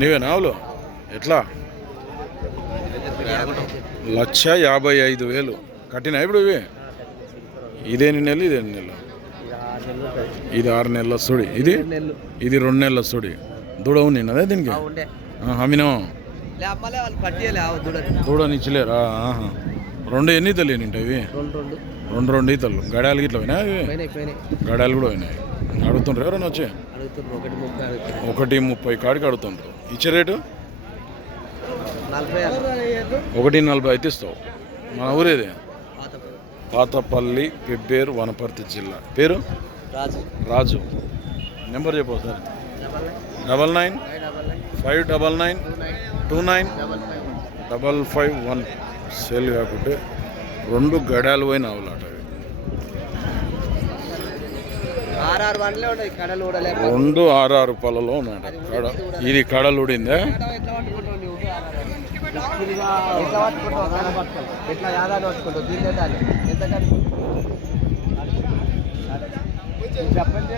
నీవేనా ఆవులు ఎట్లా 1,55,000 కట్టినా ఇప్పుడు ఇవి ఇదేని నెలలు ఇదేని నెలలు ఇది 6 నెలల సుడి ఇది 2 నెలల సుడి దూడ ఉంది అదే దీనికి అమ్మినా దూడ నిచ్చలేరా రెండు ఎన్ని తెలియని ఇవి రెండు ఈతలు గడాలు గిట్ల పోయినాయి గడాలు కూడా పోయినాయి అడుగుతుండ్రు ఎవరైనా వచ్చి 1:30 కాడికి అడుగుతుండ్రు ఇచ్చే రేటు 1:40 అయితే ఇస్తావు మన ఊరేది పాతపల్లి పెబ్బేరు వనపర్తి జిల్లా పేరు రాజు నెంబర్ చెప్పు సార్ 9959295551 సేల్ కాకుంటే 2 గడాలు పోయిన ఆవులాట 2 6 పళ్ళలో ఉన్నాడు కడ ఇది కడలు ఊడిందా చెప్పండి